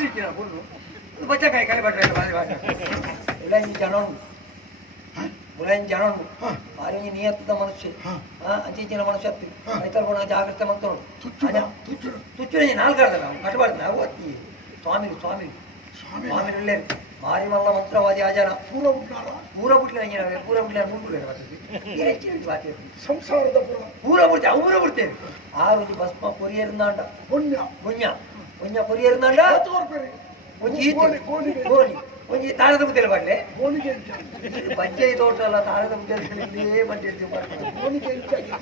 ಇರ್ತೀನ full ಬಚ್ಚಕಾಯಿ ಕೈ ಬಟ್ರೆ ಉಲಾಯಿ ಜನನು ಉಲಾಯಿ ಜನನು ಆರೆ ನಿಯತ್ತದ ಮನುಷ್ಯ ಅಂಚಿನ ಮನುಷ್ಯ ರೈತರು ಜಾಗ್ರತೆ ಮಾಡ್ತಾನು ತುಚ್ಚು ನಾಲ್ಕಾಡ್ದಲ್ಲ ಕಟ್ಟಬಾರ್ದು ನಾವು ಅತ್ತಿ ಸ್ವಾಮಿಗಳು ಸ್ವಾಮಿಗಳು ಸ್ವಾಮಿಗಳೇ ಮಾರಿ ಮಲ್ಲ ಮಂತ್ರವಾದಿ ಆಜಾನ ಪೂರ ಬಿಟ್ಲೆ ಪೂರ ಬಿಟ್ಲೆ ಮುಂದೆ ಸಂಸಾರದ ಪೂರ ಬಿಡ್ತೇವೆ ಊರ ಬಿಡ್ತೇವೆ ಆರು ಭಸ್ಮ பொரியஇருந்தாண்ட கொஞ்சம் பொரியஇருந்தாண்ட கொஞ்சம் தாரத ಮುದ್ದೆಲ್ಲ ಬಾಡ್ಲೆ ಪಂಚಾಯತ್ ತೋಟ ಅಲ್ಲ ತಾರದ ಮುದ್ದೆಲ್ಲೇ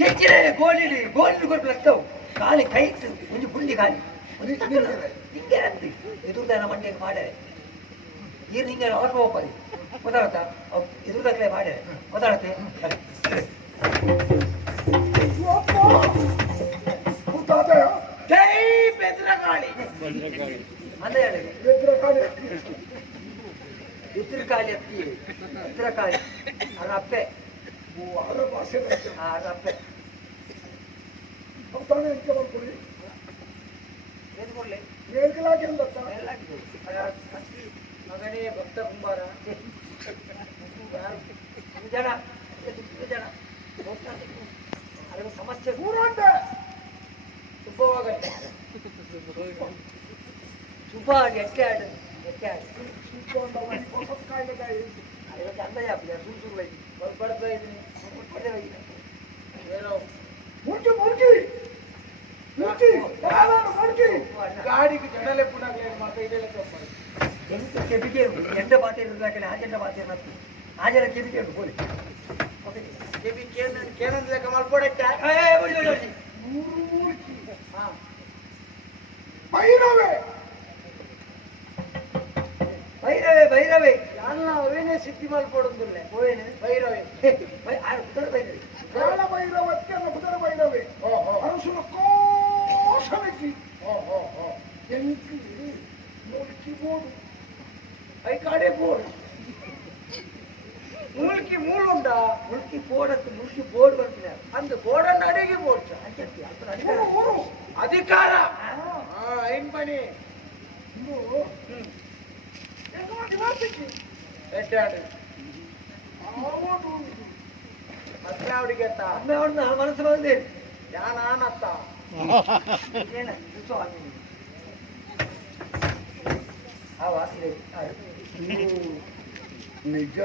ಹೆಚ್ಚಿನ ಗೋಲಿ ಕೊಡ್ಲಾಗ್ತಾವ ಖಾಲಿ ಕೈ ಒಂದು ಪುಂಡಿ ಖಾಲಿ ಹಿಂಗೆ ಅಂತಿ ಎದುರ್ದಾನ ಮಂಡ್ಯಕ್ಕೆ ಮಾಡ್ಯಾರೆ ಈಗ ನಿಂಗೆ ಆಟೋ ಹೋಗ್ಬಾರಿ ಗೊತ್ತಾಗತ್ತಾ ಎದುರ್ದಾಗಲೇ ಮಾಡ್ಯಾರೆ ಗೊತ್ತಾಗತ್ತೆ ಜೈ ಭದ್ರಕಾಳಿ ಅಂದ ಭದ್ರಕಾಳಿ ಅತ್ತಿ ಭದ್ರಕಾಳಿ ಅರಪ್ಪೆ ಅರಪ್ಪೆ ಕೊಡ್ಲಿ ಮಗನೇ ಭಕ್ತ ಕುಂಬಾರ ಜನ ಜನ ಅದಕ್ಕೆ ಸಮಸ್ಯೆ ಊರಂತ ಶುಭವಾಗತ್ತೆ ಶುಭ ಎಟ್ಟೆ ಆಡು ಎಟ್ಟೆ ಆಡು ಅದಕ್ಕೆ ಅಂದ ಜಾಪಿದೆ ಸುರು ಬಡ್ತಾ ಇದ್ದೀನಿ ಏನೋ ಮುರ್ಜಿ ಮುರ್ಜಿ ಗಾಡಿಗೆ ಜನಲೆ ಪುನಃ ಮಾತ್ರ ಇದೆಲ್ಲ ಎಂತ ಕೆಬಿಕೆ ಎಂಡ ಬಾತೆ ಇರಲಾಕನೆ ಆಜೆಂಡ ಬಾತೆ ಅನ್ನತ್ತು ಆಜೆರ ಕೆಬಿಕೆ ಉಂಟು ಬೋಲಿ ಕೆಬಿ ಕೇನಂದ ಲೆಕ್ಕ ಮಲ್ಪೊಡೈತ ಭೈರವೆ ಭೈರವೆ ಭೈರವೆ ಯಾನ ಅವೇನೇ ಸಿದ್ಧಿ ಮಲ್ಪೊಡುದಿಲ್ಲ ಓವೇನೆ ಭೈರವೆ ಪುದರ ಭೈರವೆ ಕಾಳ ಭೈರವಕ್ಕೆ ಪುದರ ಭೈರವೆ ಅರಸುನ ಕೋಶವೆಕ್ಕಿ ಎಂಕಿ ನೋಡ್ಕಿ ಬೋಡು ಐ ಕಾಡೆ ಬೋರ್ಡ್ ಮುಲ್ಕಿ ಮೂಳುಂಡ ಮುಲ್ಕಿ ಬೋರ್ಡ್ ಮುಲ್ಕಿ ಬೋರ್ಡ್ ಬರ್ತಿದೆ ಅಂದು ಬೋರ್ಡನ್ನು ಅಡಿಗೆ ಬೋರ್ಡ್ ಅಧಿಕಾರ ಐನ್ ಬನ್ನಿ ಹದಿನಾವಡಿಗೆ ಮನಸ್ಸು ಬಂದೆ ಯಾನ ಆನತ್ತ ನಿಜ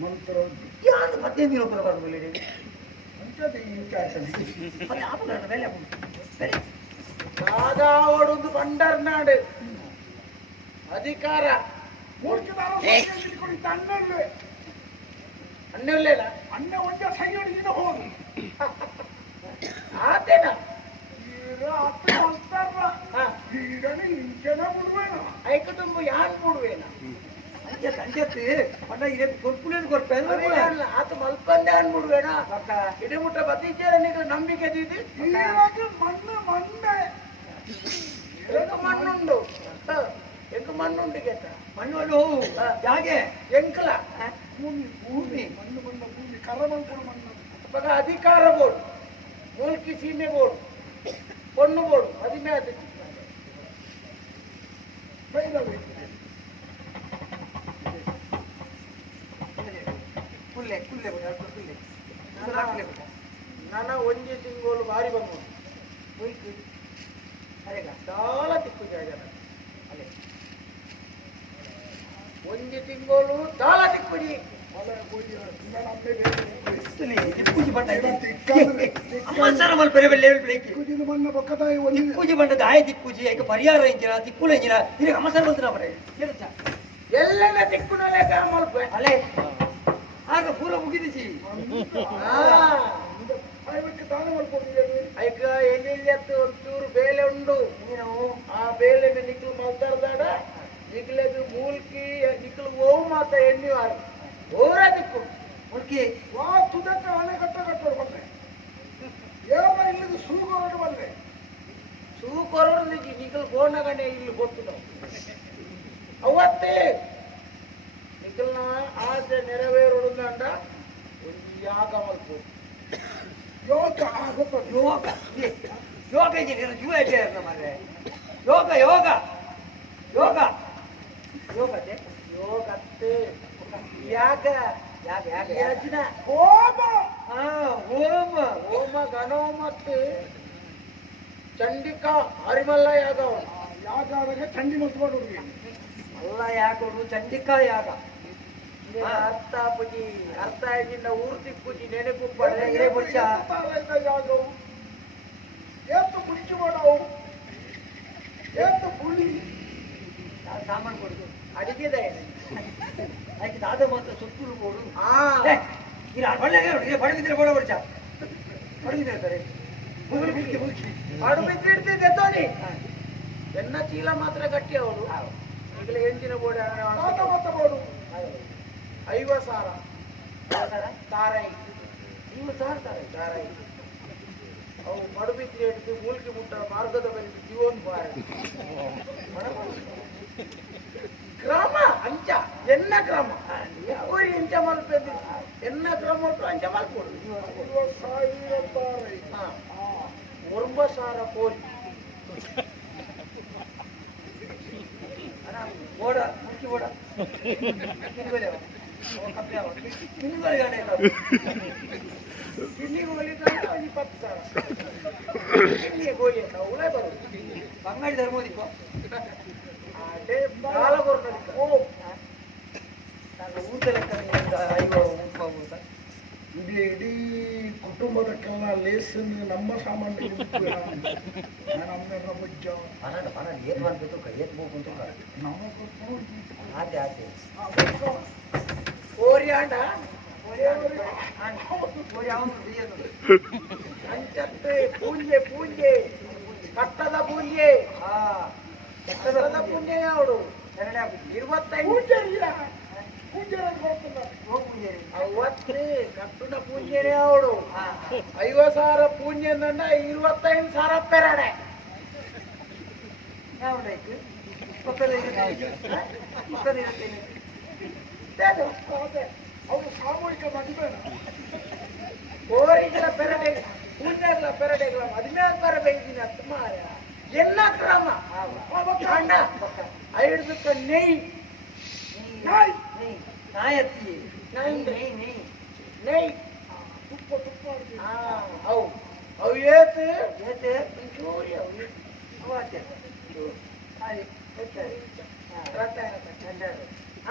ಮಂತ್ರ ಮತ್ತೆ ಕಾದಾವಡೊಂದು ಬಂಡರ್ನಾಡು ಅಧಿಕಾರ ಅನ್ನಲ್ಲ ಅನ್ನ ಒಂದ ಸೈಡಿಗೆ ಹೋಗಿ ಆತೇನ ಐಕ ತುಂಬ ಯಾನ್ ಕೊಡುವೇನ ಅಂಜತ್ತು ಅಣ್ಣ ಇದೆ ಕೊಡ್ಪುಳೇನು ಕೊಡ್ಪೇನೆ ಆತ ಮಲ್ಪಂದೆ ಅನ್ಬಿಡುವೇನ ಇಡೀ ಮುಟ್ಟ ಬತ್ತೀಚಾರ ನೀವು ನಂಬಿಕೆ ದೀದಿ ಮಣ್ಣು ಮಣ್ಣೆ ಮಣ್ಣುಂಡು ಎಂಕ ಮಣ್ಣುಂಡು ಗೆಟ್ಟ ಮಣ್ಣು ಯಾಕೆ ಎಂಕಲ ಭೂಮಿ ಮಣ್ಣು ಮಣ್ಣ ಭೂಮಿ ಕರಮಂಕರ ಮಣ್ಣು ಅವಾಗ ಅಧಿಕಾರ ಬೋರ್ಡ್ ಮೂಲ್ಕಿ ಸೀಮೆ ಬೋರ್ಡ್ பொண்ணு போடும் அதுமே அது ನಾನ ಒಂಜಿ ತಿಂಗಳು ಬಾರಿ ಬಂದು చాలా తిక్కు జగన అదే ಒಂಜಿ ತಿಂಗಳು చాలా తిక్కుడి ದಿಕ್ಕುಜಿ ಬಂಡ ದಿಕ್ಕುಜಿ ಬಂಡ ದಾಯ ದಿಕ್ಕುಜಿ ಈಗ ಪರಿಹಾರ ಇಂಚಿನ ದಿಕ್ಕುಲ ಇಂಚಿನ ಇದಕ್ಕೆ ಅಮ್ಮಸರ ಬಂತು ಮರೆ ಎಲ್ಲೆಲ್ಲ ದಿಕ್ಕುನಲ್ಲೇ ಮಲ್ಪ ಅಲೆ ಆಗ ಪೂರ ಮುಗಿದಿಸಿ ಐಕ ಎಲ್ಲಿ ಒಂಚೂರು ಬೇಲೆ ಉಂಡು ನೀನು ಆ ಬೇಲೆ ನಿಕ್ಲು ಮಲ್ತಾರ್ದಾಡ ನಿಕ್ಲೆದು ಮೂಲ್ಕಿ ನಿಕ್ಲು ಓವು ಮಾತ ಎಣ್ಣಿವಾರು ಓರ ದಿಕ್ಕು ಮುಲ್ಕಿ ವಾ ತುದಕ್ಕ ಅಣೆಕಟ್ಟ ಕಟ್ಟೋರು ಬಂದ್ರೆ ಯಾವ ಇಲ್ಲದು ಸೂಗೊರಡು ಬಂದ್ರೆ ಸೂಗೊರಡು ನಿಕ್ಲು ಗೋಣಗಣೆ ಇಲ್ಲಿ ಗೊತ್ತು ನಾವು ಅವತ್ತೇ ನಿಕ್ಲನ ಆಸೆ ನೆರವೇರೋದಂಡ ಒಂದು ಯಾಗ ಮಲ್ಪು ಯೋಗ ಆಗುತ್ತ ಯೋಗ ಯೋಗ ಜೀವ ಮಾರೆ ಯೋಗ ಯೋಗ ಯೋಗ ಯೋಗ ಯೋಗತೆ ಯೋಗತ್ತೆ ಯಾಗ ಯಾಗ ಯಾಗ ಯಜ್ಞ ಹೋಮ ಹೋಮ ಹೋಮ ಗಣೋಮತ್ತು ಚಂಡಿಕಾ ಹರಿಮಲ್ಲ ಯಾಗ ಯಾಗ ಆದಾಗ ಚಂಡಿ ಮತ್ತು ಮಾಡುವುದು ಅಲ್ಲ ಯಾಗೋಡು ಚಂಡಿಕಾ ಯಾಗ ಅರ್ಥ ಪೂಜಿ ಅರ್ಥ ಆಗಿನ ಊರ್ತಿ ಪೂಜಿ ನೆನಪು ಇರೇ ಬುಡ್ಚ ಯಾಗವು ಏತು ಮುಚ್ಚಿ ಮಾಡವು ಏತು ಪುಳಿ ಸಾಮಾನು ಕೊಡುದು ಅಡಿಗೆದೆ ಅದಕ್ಕೆ ದಾದ ಮಾತ್ರ ಸುತ್ತಲೂ ಕೊಡು ಪಡಗಿದ್ರೆ ಬೋಡ ಬಡ್ಚ ಪಡಗಿದ್ರೆ ಮುಗಿಸಿ ಮುಗಿಸಿ ಮಾಡು ಬಿದ್ದಿಡ್ತಿದ್ದೆ ತೋನಿ ಎನ್ನ ಚೀಲ ಮಾತ್ರ ಗಟ್ಟಿ ಅವಳು ಈಗಲೇ ಎಂಜಿನ ಬೋರ್ಡ್ ಮತ್ತೆ ಮಾಡು 50,000 ತಾರಾಯಿ ನೀವು ಸಾರ್ತಾರೆ ತಾರಾಯಿ ಅವು ಮಡುಬಿದ್ರಿ ಹಿಡಿದು ಮೂಲಿಕೆ ಮುಟ್ಟ ಮಾರ್ಗದ ಬರೀ ಜೀವನ್ ಬಾರ ಗ್ರಾಮ ಅಂಚ ಎನ್ನ ಗ್ರಾಮ ಕೋರಿ ಎಂಚ ಮಲ್ಪೆದ್ದು ಎನ್ನ ಗ್ರಾಮ ಒಟ್ಟು ಅಂಚ ಮಲ್ಕೊಡು 50,000 ಕೋರಿ ಬೋಡ ಮುಚ್ಚಿ ಬೋಡ ಕಿನ್ನಿ ಗೋಲಿ 20,000 ಕಿನ್ನಿಯ ಗೋಲಿ ಅಂತ ಉಳೆ ಬರುದು ಬಂಗಾಳಿ ಧರ್ಮೋದಿಪ್ಪ ಅದೇ ಬಾಲ ಬರೋದು ನಾನು ಊಟ ಲೆಕ್ಕ ಇಡೀ ಕುಟುಂಬದಕ್ಕೆಲ್ಲ ಲೇಸನ್ನು ನಮ್ಮ ಸಾಮಾನ್ಯ ಬುಜ್ಜ ಏನ್ ಮಾಡ್ಬೇಕು ಕೈ ಎತ್ಬೇಕು ಅಂತ ಆಚೆ ಆಚೆ ಕೋರಿ ಆಂಡ ಅಂಚತ್ತೆ ಪೂಂಜೆ ಪೂಂಜೆ ಕಟ್ಟದ ಪೂಂಜೆ ಕಟ್ಟದ ಪೂಂಜೆ ಅವಳು 25 ಅವತ್ತೇ ಕಟ್ಟುನ ಪೂಂಜೆನೆ ಅವಳು 50,000 ಪೂಂಜೆ 25,000 ಪೆರಡೆ ಅವರು ಸಾಮೂಹಿಕ ಮದುವೆ ಕೋರಿಗಳ ಪೆರಡೆ ಪೂಂಜೆಗಳ ಪೆರಡೆಗಳ ಮದುವೆ ಬರಬೇಕಿನ ಮಾರ ಎಲ್ಲ ಕ್ರಮ ಕಾಂಡ ಐದಕ್ಕ ನೆಯ್ ನಾಯತ್ತಿ ನೆಯ್ ತುಪ್ಪ ತುಪ್ಪ ಅವು ಅವು ಏತು ಏತೆ ಚೂರಿ ಅವು ಅವಾಚೆ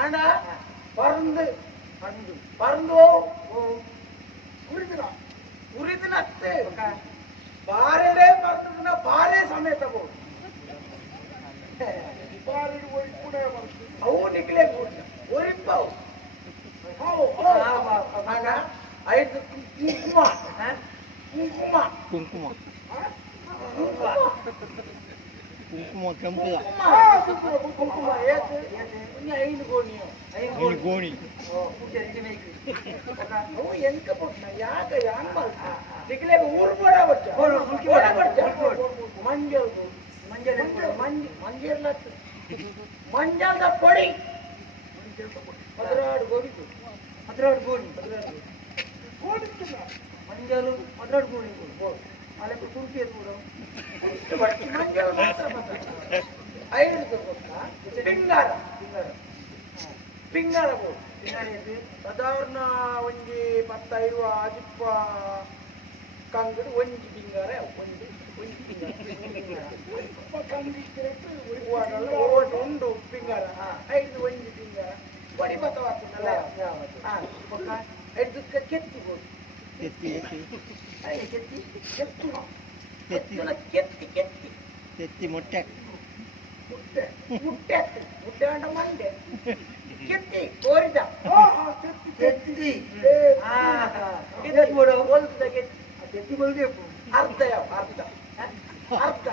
ಆಂಡ ಪರಂದು ಪರಂದು ಉರಿದಿನತ್ತೆ ಬಾರೆಡೆ ಪರಂದು ಬಾರೆ ಸಮೇತ ಬೋದು ಅವು ನಿಕ್ಲೆ ಒರಿಪ್ಪವು ಆಗ 5 ಕುಂಕುಮ ಕುಂಕುಮ ಕುಂಕುಮ ಕೆಂಪು ಕುಂಕುಮ ಏತು 5 ಗೋಣಿಯು 5 ಗೋಣಿ ಅವು ಎಂಕ ಪುಟ್ಟ ಯಾಕ ಯಾನ್ ಮಾಡ್ತ ನಿಕ್ಲೆ ಊರು ಬೋಡ ಬಚ್ಚ ಬೋಡ ಬಚ್ಚ ಮಂಜಲ್ ಮಂಜಲ್ದ ಪೊಡಿ 16 ಗೋಣಿ 16 ಗೋಣಿ ಮಂಜಲು 16 ಗೋಣಿ ಅದಕ್ಕೆ ತುರ್ಕಿ ಎತ್ಬಿಡು ಮಂಜಲ್ ಮಾತ್ರ 5 ಪಿಂಗಾರ ಪಿಂಗಾರ ಬೋದು ಸಾಧಾರಣ ಒಂಜಿ 15 ಆಜಿಪ್ಪ ಕಂಗಡು ಒಂಜಿ ಪಿಂಗಾರ ಒಂಜಿ ಉಂಡು ಪಿಂಗಾರ 5 ಒಂಜಿ ಪಿಂಗಾರ ಬಡಿ ಬತ್ತವಾಗ್ತದಲ್ಲ 5 ಕೆತ್ತಿ ಬೋದು ಎತ್ತಿ ಕೆತ್ತಿ ಕೆತ್ತಿ ಕೆತ್ತಿ ಎತ್ತಿ ಮೊಟ್ಟೆ ಮುಟ್ಟೆ ಅಂಡ ಮಂಡೆ ಕೆತ್ತಿ ಕೋರಿದ ಕೆತ್ತಿ ಹೋಲ್ದ ಕೆತ್ತಿ ಕೆತ್ತಿ ಬಲ್ದೆ ಅರ್ಧ ಅರ್ಧ ಅರ್ಧ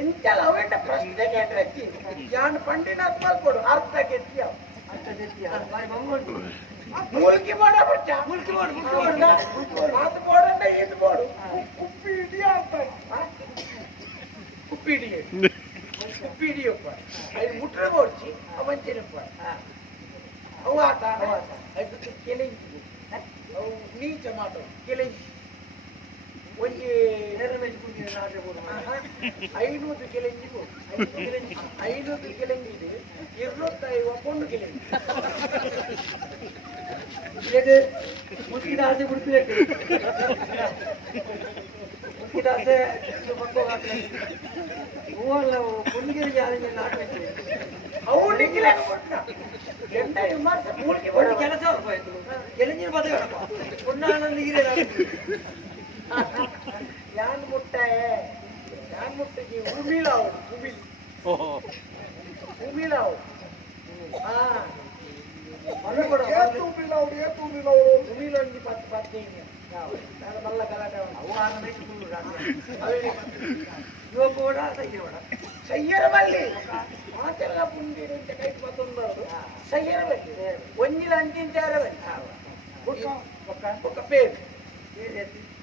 ಎಂಚಲ ಅವೆಂಟ ಪ್ರಶ್ನೆ ಕೇಳ್ರೆ ಯಾನ್ ಪಂಡಿನಾಥ್ ಮಲ್ಕೊಡು ಅರ್ಧ ಕೆತ್ತಿ ಮೂಲ್ಕಿ ಮಾಡ ಬಚ್ಚ ಮುಲ್ಕಿ ಮಾಡು ಮಾತು ಬೋಡಂಡ ಇದು ಬೋಡು ಕುಪ್ಪಿ ಹಿಡಿಯ ಅಂತ ಕುಪ್ಪಿ ಹಿಡಿಯಪ್ಪ ಅದು ಮುಟ್ರೆ ಬೋಡ್ಚಿ ಅವಂಚನಪ್ಪ ಅವು ಆಟ ಅದಕ್ಕೆ ಕೆಲೆಂಚಿ ಅವು ನೀಚ ಮಾತು ಕೆಲೆಂಚಿ ಒಂಜಿ ಐನೂರು ಕೆಲೆಂಜಿಗೂ 500 ಕೆಲೆಂಜಿದು 205 ಒಪ್ಪೊಂದು ಕೆಲೆಂಜಿ ಮುಚ್ಚಿದ ಆಸೆ ಬಿಡ್ಬೇಕು ಮುಚ್ಚಿದ ಆಸೆ ಹೂವಲ್ಲ ಕುಂದಿಗೆ ಯಾರಿಗೆ ನಾಟಕ ಅವು ನಿಖಿಲ ಎಂತ ವಿಮರ್ಶೆ ಮೂಲಿಗೆ ಒಂದು ಕೆಲಸ ಎಲೆಂಜಿನ ಬದಗಪ್ಪ ಪುಣ್ಯ ನೀರೇ ಯಾನ್ ಮುಟ್ಟೆ ಉಮಿಲಾವು ಉಮಿಲಾವು ಹಾ ಮನೆ ಕೂಡ ಉಮಿಲೊಂದು 10-15 ಮಲ್ಲ ಗಲಾಟೆ ಅವು ಆಗ ಮೇಯ್ಕೊಂಡು ಇವ ಕೂಡ ಸಯ್ಯರ ಬಲ್ಲಿ ಮಾತೆಲ್ಲ ಪುಂಡಿರು ಅಂತ ಕೈ ಪತ್ತೊಂದು ಸಯ್ಯರ ಬಲ್ಲಿ ಒಂಜಿಲ ಅಂಚಿಂಚಾರ ಬಲ್ಲಿ ఒక పేరు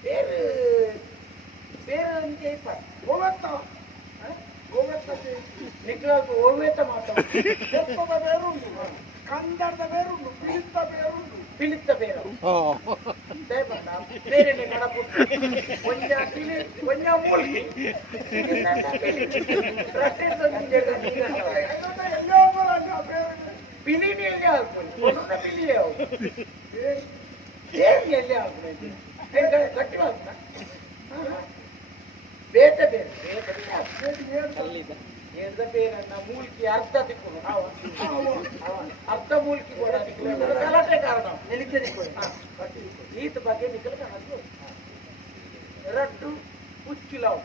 పేరు పేరు అంటే ఓవేత్త నీకు ఓవేత్త మాట్లాడు చెత్తದ ಬೇರುಂಡು ಕಂದರದ ಬೇರುಂಡು ಪಿಳಿತ್ತ ಬೇರು ಬೇರೆ ಕಡಪು ಕೊಂಚ ಮೂಲ್ಕಿ ಪಿಲಿ ಎಲ್ಲಿ ಆಗ್ಬೋದು ಒಂದೊಂದ ಪಿಲಿ ಎಲ್ಲಿ ಆಗ್ಬೋದು ಗಟ್ಟಿ ಆಗ್ತಾ ಬೇತ ಬೇರೆ ಬೇದ ಬೇರನ್ನ ಮೂಲ್ಕಿ ಅರ್ಧ ತಿಕ್ಕೊಂಡು ಅರ್ಧ ಮೂಲ್ಕಿ ಕೂಡ ಗಲಾಟೆ ಕಾರಣ ಈತ ಬಗ್ಗೆ ನಿಖಲ್ ಕಾಣದ್ದು ರಟ್ಟು ಕುಚ್ಚಿಲಾವು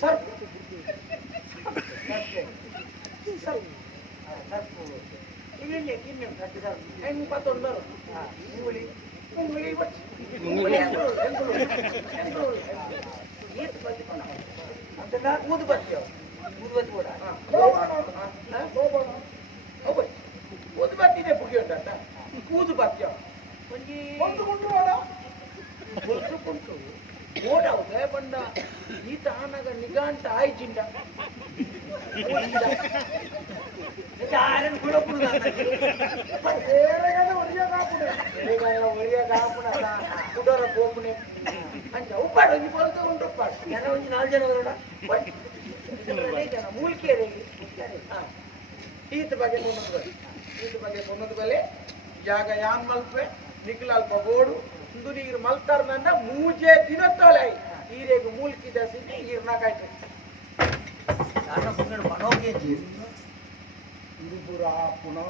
ಸರ್ಪು ಇಲ್ಲಿ ಹೆಂಗ್ ಪತ್ತೊಂದು ಉಂಗುಳಿ ಉಂಗುಳಿ ಅಂತ ಊದು ಬರ್ತೀವಿ ಊದು ಕೂಡ ಊದು ಬರ್ತಿದೆ ಪುಗಿ ಉಂಟ ಊದು ಬರ್ತೀವ ಒಂಜಿ ಓಡಾವುದೇ ಬಂಡ ಈತ ಆನಾಗ ನಿಗಾ ಅಂತ ಆಯ್ಚಿಂಡ ಕುಡೋರ ಗೋಪುಣೆ ಅಂಚ ಉಪ್ಪಾಡು ಒಂಜಿ ಪೊಲಕ ಉಂಟು ಉಪ್ಪಾಡು ಜನ ಒಂಜಿ 4 ಜನ ಜನ ಮೂಲಿಕೆ ಈತ ಬಗ್ಗೆ ಕೊನ್ನದು ಬಲೆ ಜಾಗ ಯಾನ್ ಮಲ್ಪೆ ನಿಖಿಲ್ ಅಲ್ಪ ಗೋಡು ಇಂದು ನೀರು ಮಲ್ತಾರ ನನ್ನ ಮೂಜೆ ದಿನತ್ತೋಲೆ ಈರೆಗು ಮೂಲಿಕೆ ದಸಿನಿ ಈರ್ನಾಕಾಯ್ತು ನಾನು ಪುಂಗಡ ಮನೋಗೆ ಇರುಪುರ ಪುನಃ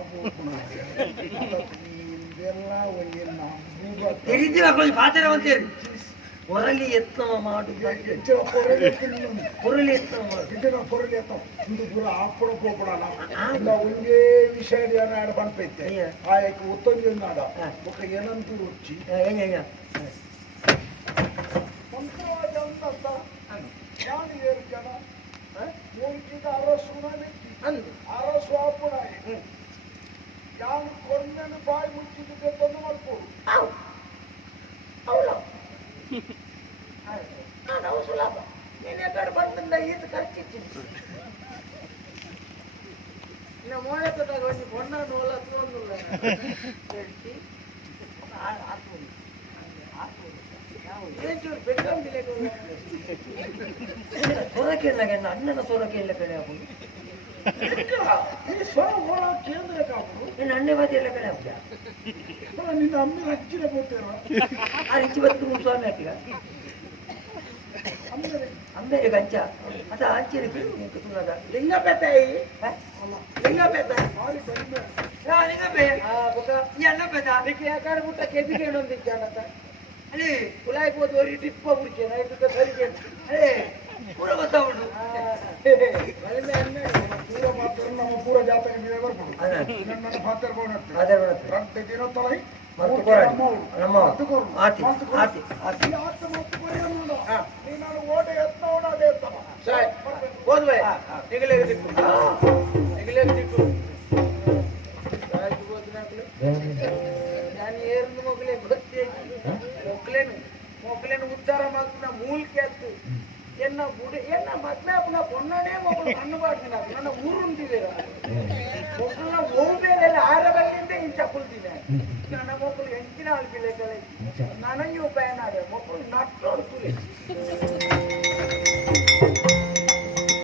ಇದೆಲ್ಲ ಒಂದು ತೆರಿತೀವಿ ಹಾಕೊಳ್ಳಿ ಪಾತ್ರ ಬಂತೇರಿ ಹೊರಲಿ ಯತ್ನ ಮಾಡು ಹೊರಲಿ ಯತ್ನ ಮಾಡು పొరలి ఎత్తాం ఇందు పూర ఆపుడ పోపడాల ఇలా ఉండే విషయాలు ఆడ పనిపెట్టే ఆ యొక్క ఉత్తరం చెందాడ ఒక ఎనంతు వచ్చి ಅರಸು ಆಪುಡ ಯಾವ ಕೊರ್ನನ್ನು ಬಾಯಿ ಮುಚ್ಚಿದ್ದು ಬೆತ್ತೊಂದು ಮಾಡ್ಬೋದು ನಾವು ಸುಲಭ ನೀನು ಎಕಡೆ ಬಂದಿಂದ ಈತ ಖರ್ಚಿಚ್ಚಿದ್ದು ಇನ್ನು ಮೋಳೆ ತೊಟ್ಟಾಗ ಒಂದು ಬಣ್ಣ ನೋಲ ತಗೊಂಡಿಲ್ಲ ಏಚೂರು ಬೆಕ್ಕಂದಿಲ್ಲ ಸೋರಕ್ಕೆ ಇಲ್ಲ ಅಣ್ಣನ ಸೋರಕ್ಕೆ ಇಲ್ಲ ಕಡೆ ಹಾಕೊಂಡು ಕೇಂದ್ರ ಕಾಪು ನಿನ್ನ ಅಣ್ಣೆ ಬಾತಿ ಎಲ್ಲ ಕಡೆ ಹಾಕ್ಯ ನಿನ್ನ ಅಮ್ಮಿ ಹಚ್ಚಿನ ಕೊಡ್ತೇರೋ ಆ ರಿಚಿ ಬತ್ತು ಸ್ವಾಮಿ ಹಾಕಿಗ ಅಮ್ಮೇಲೆ ಗಂಚ ಅದ ಆಂಚಿನ ತುಳದ ಲಿಂಗ ಬೆತ್ತಾಯಿ ಲಿಂಗ ಬೆತ್ತಾಯಿ ಲಿಂಗಪ್ಪೆ ಈ ಅಣ್ಣ ಬೆತ್ತ ಅದಕ್ಕೆ ಯಾಕಡೆ ಬಿಟ್ಟ ಕೆಬಿಗೆ ಏನೊಂದಿದ್ದಾನಂತ ಅಲ್ಲಿ ಕುಲಾಯ್ಬೋದು ಒಂದು ಟಿಪ್ಪ ಬಿಡ್ತೇನೆ ಆಯ್ತು ಸರಿಗೆ ಅದೇ ಪೂರ ಗೊತ್ತಾಗ್ಬಿಡು ಪೂರ ಮಾತ್ರ ನಮ್ಮ ಪೂರ ಜಾತಕ ಬರ್ಬೋದು ನನ್ನ ಪಾತ್ರ ಅದೇ ರಕ್ತ ದಿನತ್ತಲೈ ಮತ್ತು ಕೊರಡಿ ನಮ್ಮ ಆತಿ ಆತಿ ಆತಿ ನಾನು ಓಟ ಎತ್ತವಣ ಅದೇ ಎತ್ತವ ಸರಿ ಹೋದ್ವೆ ನಿಗಲೇಗೆ ದಿಕ್ಕು ನಾನು ಏರ್ದು ಮೊಗಲೇ ಗೊತ್ತೇ ಮೊಗಲೇನು ಉದ್ಧಾರ ಮಾಡ್ತು ಮೂಲಿಕೆ ಅತ್ತು ಎನ್ನ ಬುಡಿ ಎನ್ನ ಮದ್ವೆ ಅಪ್ಪನ ಪೊನ್ನನೇ ಮೊಗಲು ಕಣ್ಣು ಬಾಡ್ತೀನಿ ನನ್ನ ಊರುಂಟಿದೆ ಮೊಗಲನ್ನ ಹೋಗ್ಬೇಲೆಲ್ಲ ಆರಬಲ್ಲಿಂದ ಇಂಚ ಕುಲ್ತೀನಿ ನನ್ನ ಮೊಗಲು ಎಂಚಿನ ಆಳ್ಬಿಲೆ ಕಲೆ ನನಗೆ ಉಪಾಯ ನಾಡೆ ಮಕ್ಕಳು ನಟ್ಟೋಡು